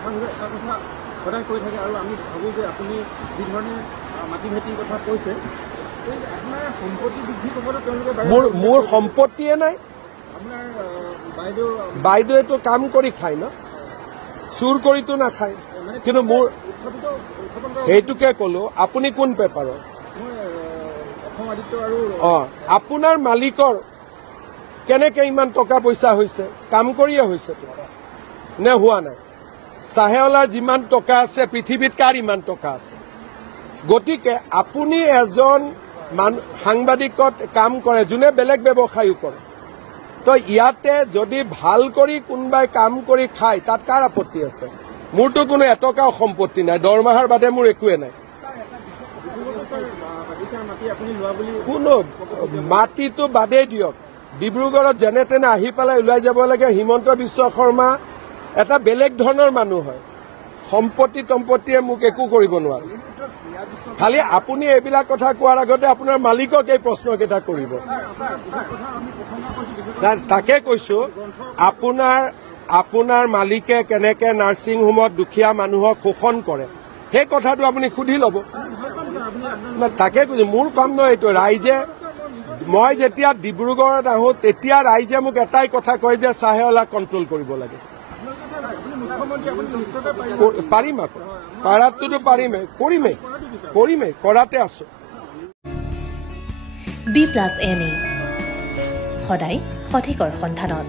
এটা কথা সদায় কৈ থাকে আৰু আমি ভাবোঁ যে আপুনি যি ধৰণে মাটি ভেটিৰ কথা কৈছে আপোনাৰ সম্পত্তি বৃদ্ধি কৰিবলৈ তেওঁলোকে মোৰ সম্পত্তিয়ে নাই। আপোনাৰ বাইদেউটো কাম কৰি খায় ন, চুৰ কৰিতো নাখায়। কিন্তু মোৰ সেইটোকে ক'লো, আপুনি কোন পেপাৰৰ? আপোনাৰ মালিকৰ কেনেকে ইমান টকা পইচা হৈছে? কাম কৰিয়ে হৈছে নে হোৱা নাই? চাহেৱালাৰ যিমান টকা আছে পৃথিৱীত কাৰ ইমান টকা আছে? গতিকে আপুনি এজন সাংবাদিকত কাম কৰে যোনে বেলেগ ব্যৱসায়ো কৰে, তো ইয়াতে যদি ভাল কৰি কোনোবাই কাম কৰি খায় তাত কাৰ আপত্তি আছে? মোৰতো কোনো এটকাও সম্পত্তি নাই, দৰমহাৰ বাদে মোৰ একোৱে নাই। কোনো মাটিটো বাদেই দিয়ক, ডিব্ৰুগড়ত যেনে তেনে আহি পেলাই ওলাই যাব লাগে। হিমন্ত বিশ্ব শৰ্মা এটা বেলেগ ধৰণৰ মানুহ হয়, সম্পত্তি তম্পত্তিয়ে মোক একো কৰিব নোৱাৰে। খালি আপুনি এইবিলাক কথা কোৱাৰ আগতে আপোনাৰ মালিকক এই প্ৰশ্নকেইটা কৰিব। তাকে কৈছো, আপোনাৰ মালিকে কেনেকে নাৰ্ছিং হোমত দুখীয়া মানুহক শোষণ কৰে সেই কথাটো আপুনি সুধি ল'ব। তাকে কৈছো, মোৰ কাম নহয় এইটো। ৰাইজে, মই যেতিয়া ডিব্ৰুগড়ত আহোঁ তেতিয়া ৰাইজে মোক এটাই কথা কয় যে চাহেৱালাক কণ্ট্ৰল কৰিব লাগে। পাৰিম, আকৌ পাৰাটোতো পাৰিমেই, কৰিমেই, কৰাতে আছো। B+NE সদায় সঠিকৰ সন্ধানত।